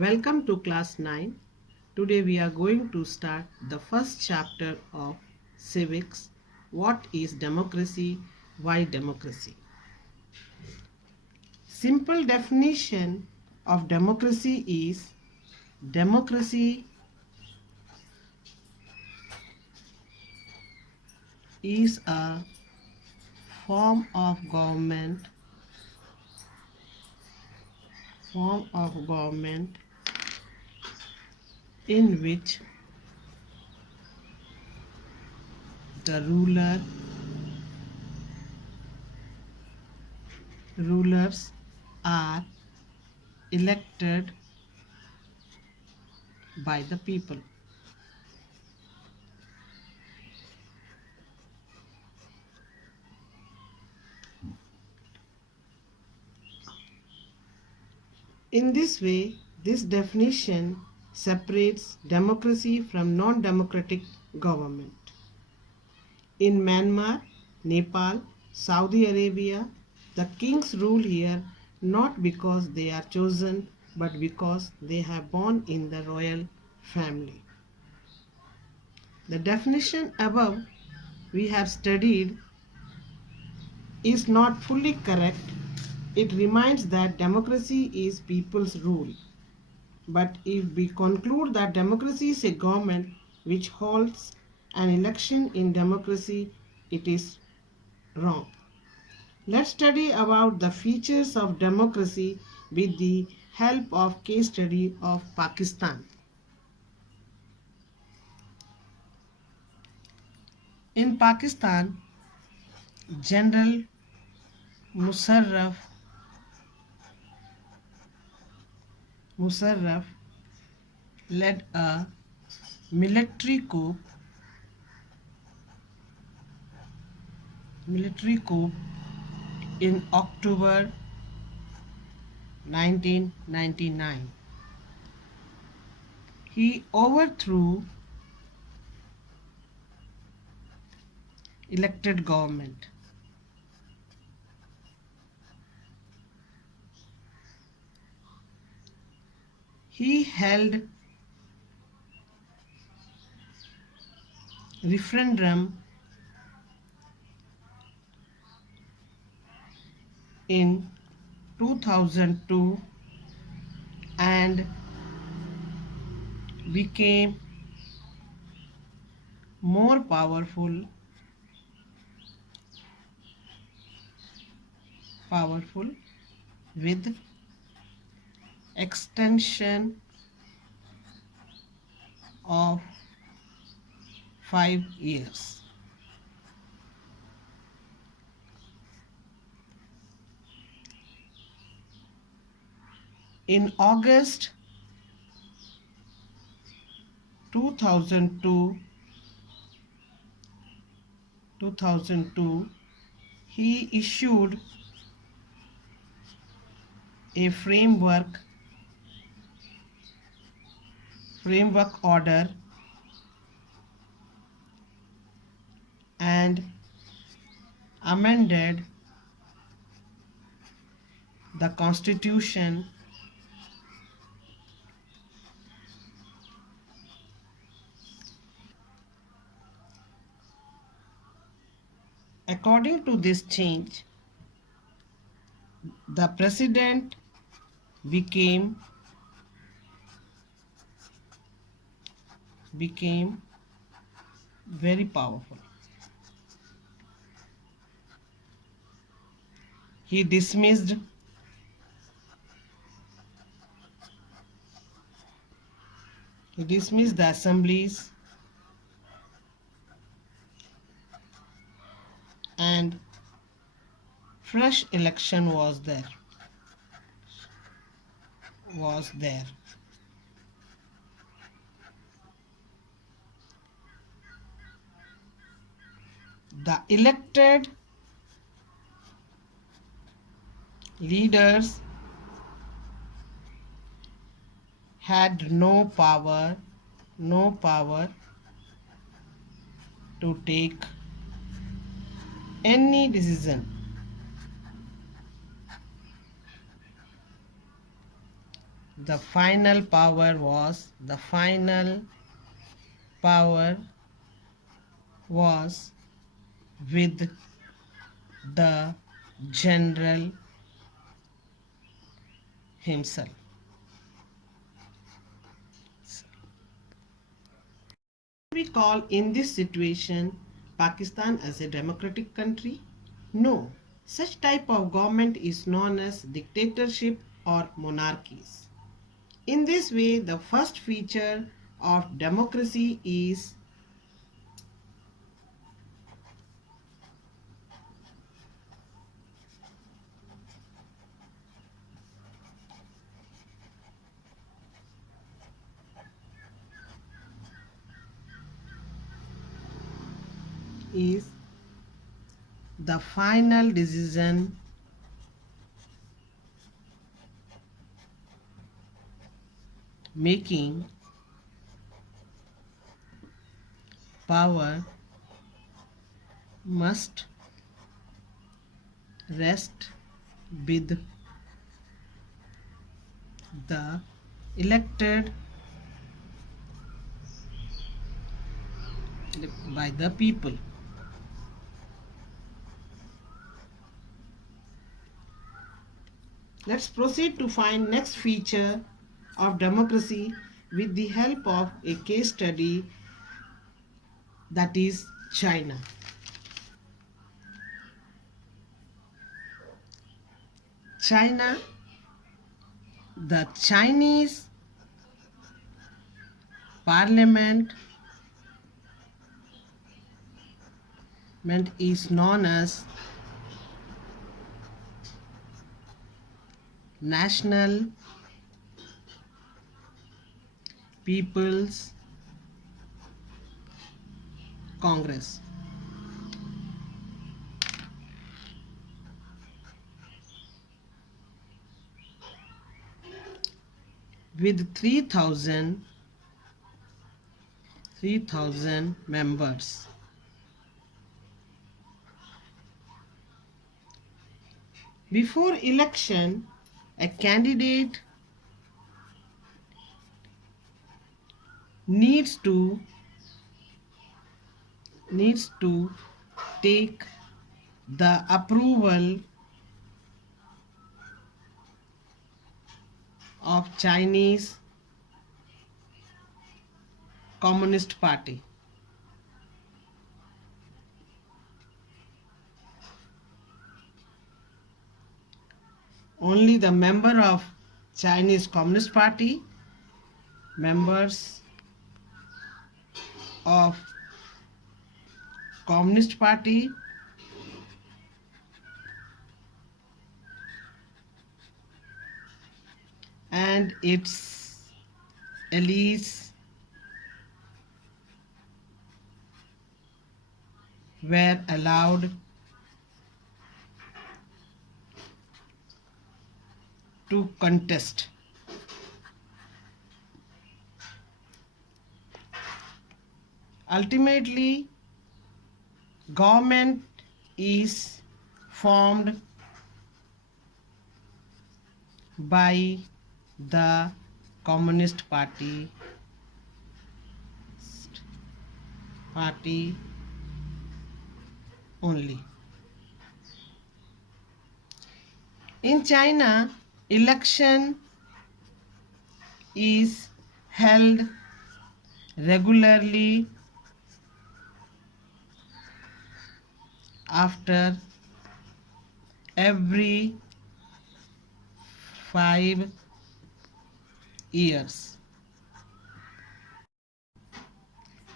Welcome to class 9. Today we are going to start the first chapter of civics. What is democracy? Why democracy? Simple definition of democracy is democracy is a form of government in which the rulers are elected by the people. In this way, this definition separates democracy from non-democratic government. In Myanmar, Nepal, Saudi Arabia, the kings rule here not because they are chosen but because they have born in the royal family. The definition above we have studied is not fully correct. It reminds that democracy is people's rule. But if we conclude that democracy is a government which holds an election in democracy, it is wrong. Let's study about the features of democracy with the help of case study of Pakistan. In Pakistan, General Musharraf led a military coup in October 1999. He overthrew elected government. He held referendum in 2002 and became more powerful with extension of 5 years. In August 2002, he issued a framework order and amended the constitution according to this change. The president became very powerful. He dismissed the assemblies and fresh election was there. The elected leaders had no power to take any decision. The final power was with the general himself. We call in this situation Pakistan as a democratic country? No. Such type of government is known as dictatorship or monarchies. In this way, the first feature of democracy is the final decision making power must rest with the elected by the people. Let's proceed to find next feature of democracy with the help of a case study, that is China. China, the Chinese parliament is known as National People's Congress. With 3,000 members. Before election, a candidate needs to take the approval of Chinese Communist Party. Only the member of Chinese Communist Party, members of Communist Party, and its allies were allowed to contest. Ultimately, government is formed by the Communist Party only. In China, election is held regularly after every 5 years.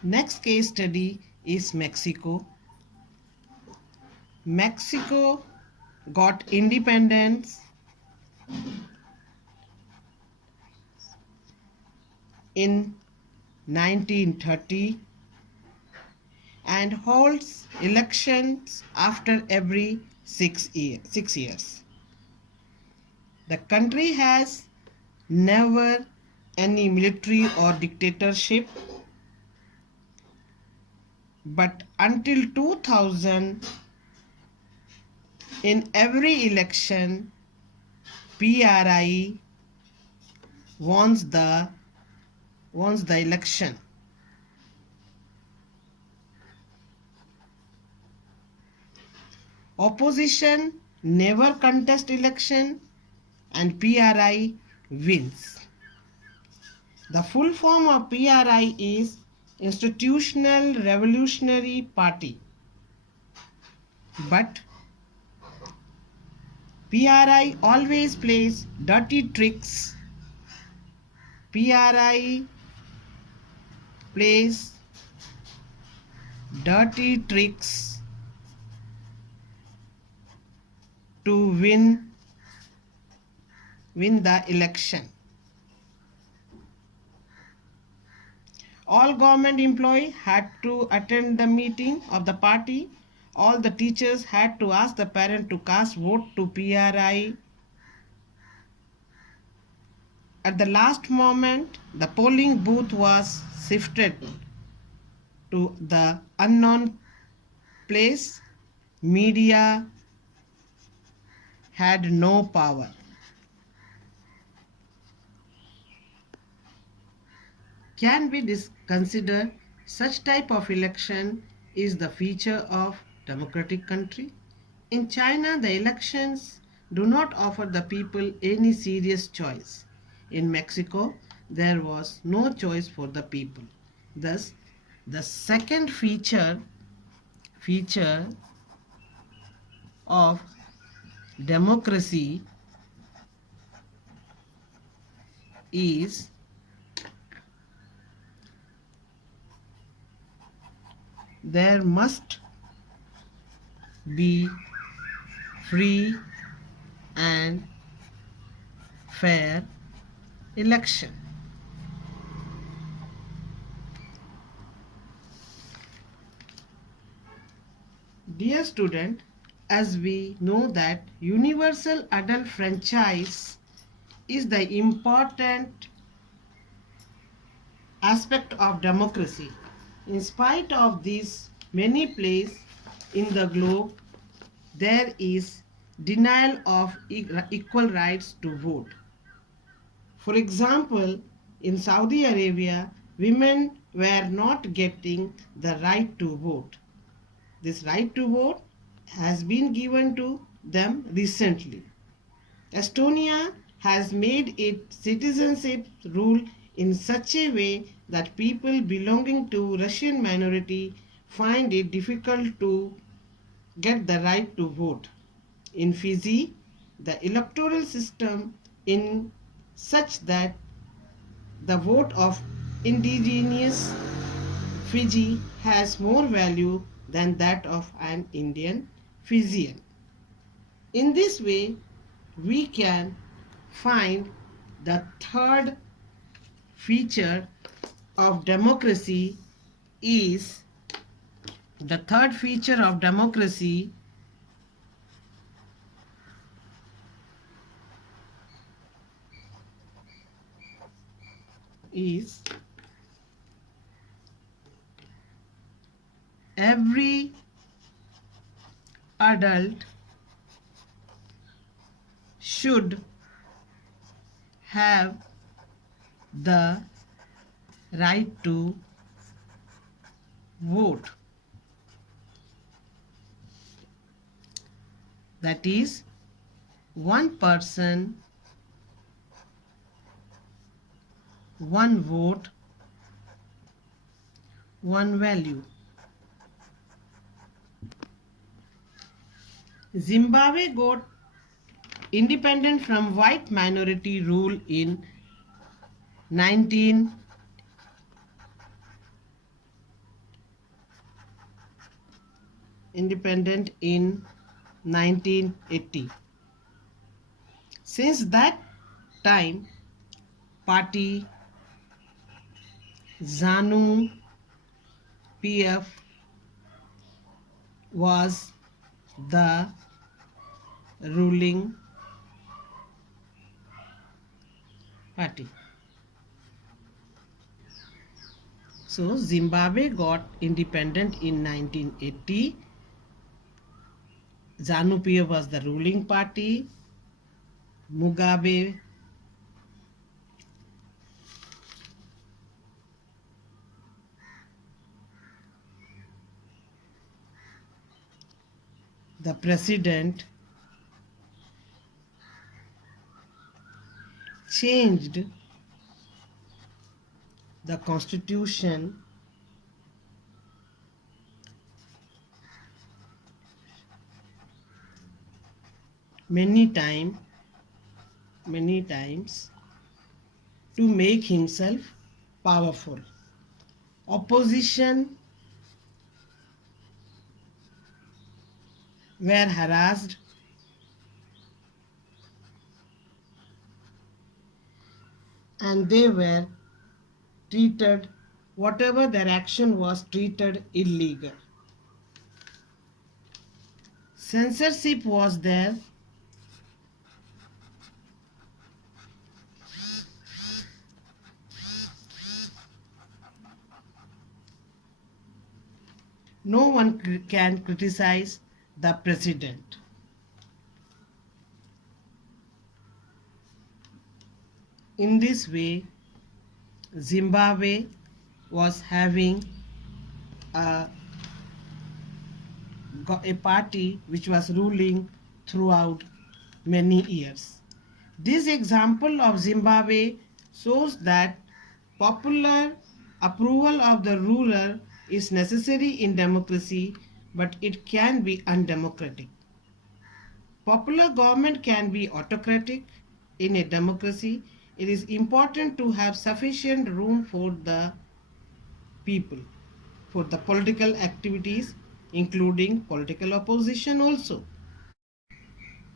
Next case study is Mexico. Mexico got independence in 1930 and holds elections after every 6 years. The country has never any military or dictatorship, but until 2000, in every election, PRI wants the election. Opposition never contest election and PRI wins. The full form of PRI is Institutional Revolutionary Party. But PRI always plays dirty tricks. PRI plays dirty tricks to win the election. All government employees had to attend the meeting of the party. All the teachers had to ask the parent to cast vote to PRI. At the last moment, the polling booth was shifted to the unknown place. Media had no power. Can we consider such type of election is the feature of democratic country? In China, the elections do not offer the people any serious choice. In Mexico, there was no choice for the people. Thus, the second feature of democracy is there must be free and fair election. Dear student, as we know that universal adult franchise is the important aspect of democracy. In spite of these many places in the globe, there is denial of equal rights to vote. For example, in Saudi Arabia, women were not getting the right to vote. This right to vote has been given to them recently. Estonia has made its citizenship rule in such a way that people belonging to Russian minority find it difficult to get the right to vote. In Fiji, the electoral system is such that the vote of indigenous Fiji has more value than that of an Indian Fijian. In this way, we can find the third feature of democracy is every adult should have the right to vote. That is, one person, one vote, one value. Zimbabwe got independent from white minority rule in 1980. Since that time, party ZANU PF was the ruling party. So Zimbabwe got independent in 1980. ZANU PF was the ruling party. Mugabe the president changed the constitution many times to make himself powerful. Opposition were harassed and they were treated, whatever their action was treated illegal. Censorship was there. No one can criticize the president. In this way, Zimbabwe was having a party which was ruling throughout many years. This example of Zimbabwe shows that popular approval of the ruler is necessary in democracy, but it can be undemocratic. Popular government can be autocratic. In a democracy, it is important to have sufficient room for the people, for the political activities, including political opposition also.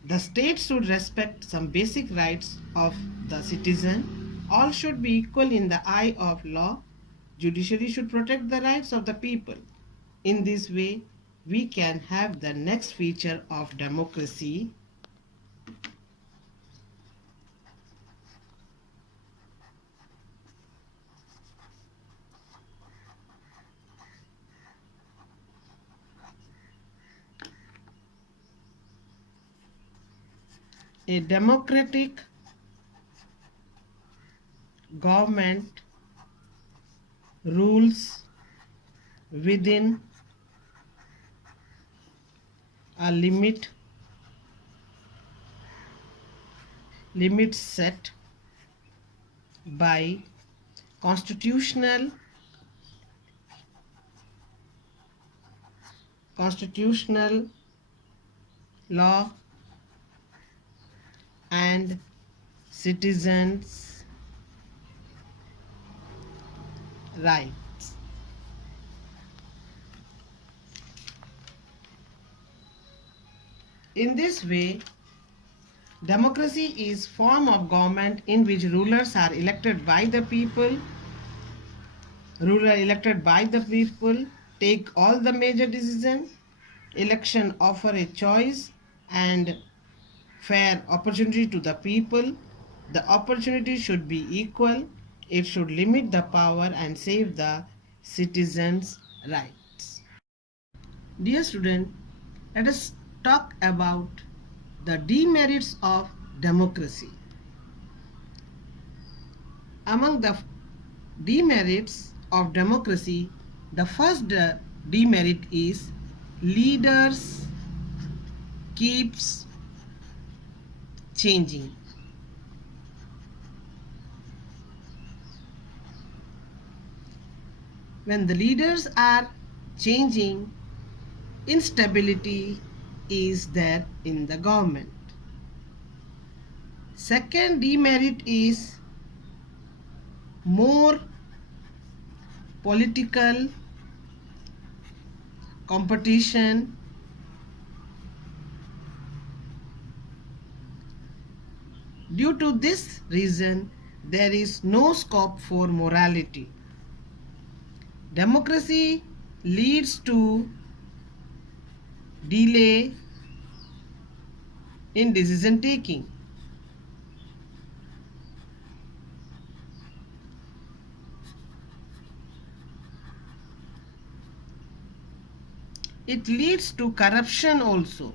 The state should respect some basic rights of the citizen. All should be equal in the eye of law. Judiciary should protect the rights of the people. In this way, we can have the next feature of democracy. A democratic government rules within a limit set by constitutional law and citizens' rights. In this way, democracy is form of government in which rulers are elected by the people. Ruler elected by the people take all the major decisions. Election offer a choice and fair opportunity to the people. The opportunity should be equal. It should limit the power and save the citizens' rights. Dear student, let us talk about the demerits of democracy. Among the demerits of democracy, the first demerit is leaders keeps changing. When the leaders are changing, instability is there in the government. Second demerit is more political competition. Due to this reason, there is no scope for morality. Democracy leads to delay in decision taking. It leads to corruption also.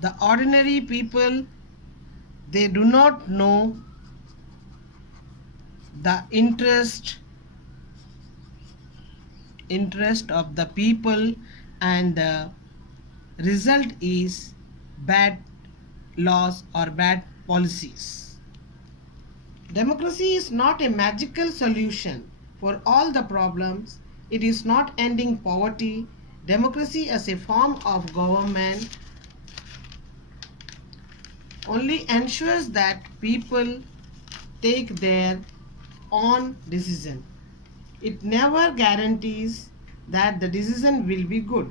The ordinary people, they do not know the interest interest of the people, and the result is bad laws or bad policies. Democracy is not a magical solution for all the problems. It is not ending poverty. Democracy as a form of government only ensures that people take their own decision. It never guarantees that the decision will be good.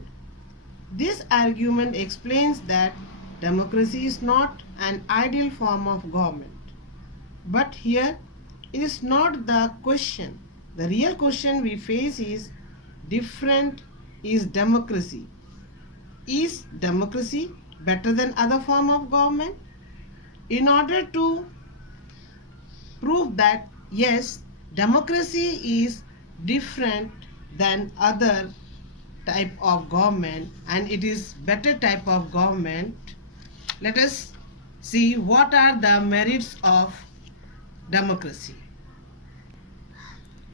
This argument explains that democracy is not an ideal form of government. But here, it is not the question. The real question we face is different is democracy. Is democracy better than other form of government? In order to prove that yes, democracy is different than other type of government and it is better type of government, let us see what are the merits of democracy.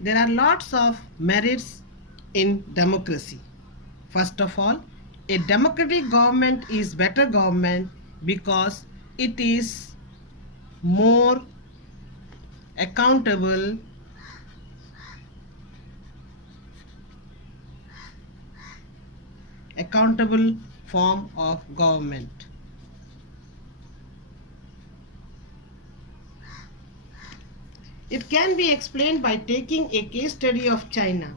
There are lots of merits in democracy. First of all, a democratic government is better government because it is more accountable, form of government. It can be explained by taking a case study of China.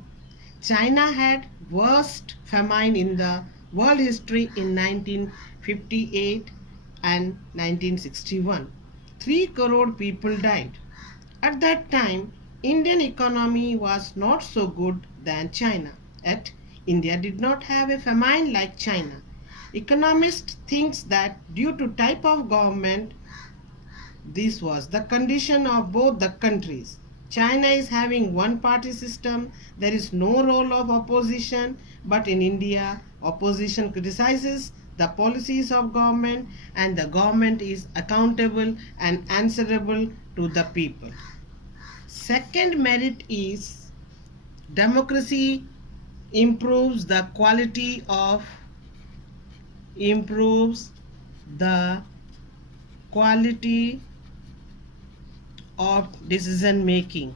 China had worst famine in the world history in 1958 and 1961. 3 crore people died. At that time, Indian economy was not so good than China. Yet, India did not have a famine like China. Economists think that due to type of government, this was the condition of both the countries. China is having one party system. There is no role of opposition. But in India, opposition criticizes the policies of government and the government is accountable and answerable to the people. Second merit is democracy improves the quality of decision making.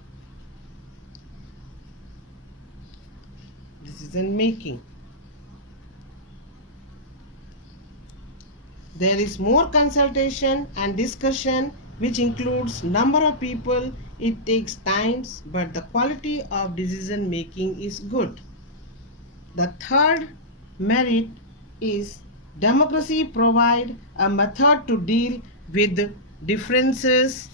There is more consultation and discussion which includes number of people. It takes times, but the quality of decision making is good. The third merit is democracy provide a method to deal with differences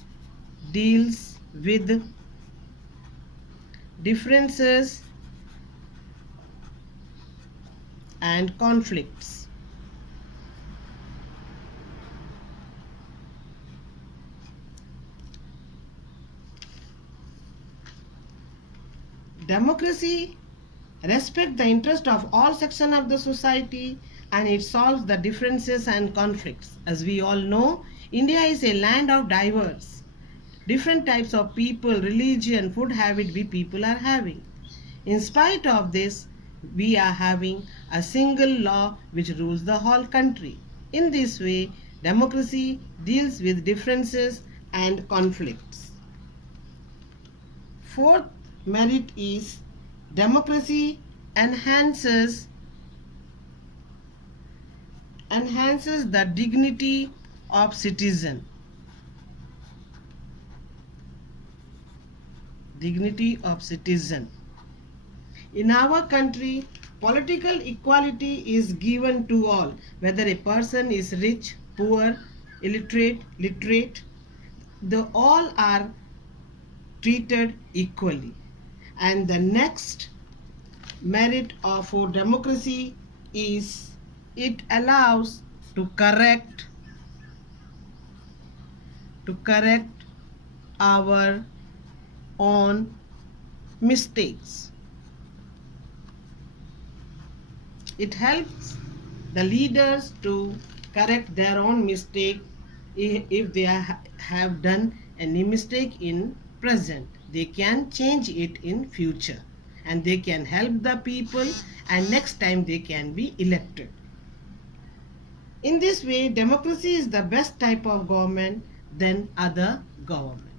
and conflicts. Democracy respects the interest of all sections of the society and it solves the differences and conflicts. As we all know, India is a land of diverse, different types of people, religion, food habit we people are having. In spite of this, we are having a single law which rules the whole country. In this way, democracy deals with differences and conflicts. Fourth merit is democracy enhances the dignity of citizen. In our country, political equality is given to all, whether a person is rich, poor, illiterate, literate, they all are treated equally. And the next merit of our democracy is it allows to correct our own mistakes. It helps the leaders to correct their own mistake. If they have done any mistake in present, they can change it in future. and they can help the people, and next time they can be elected. In this way, democracy is the best type of government than other government.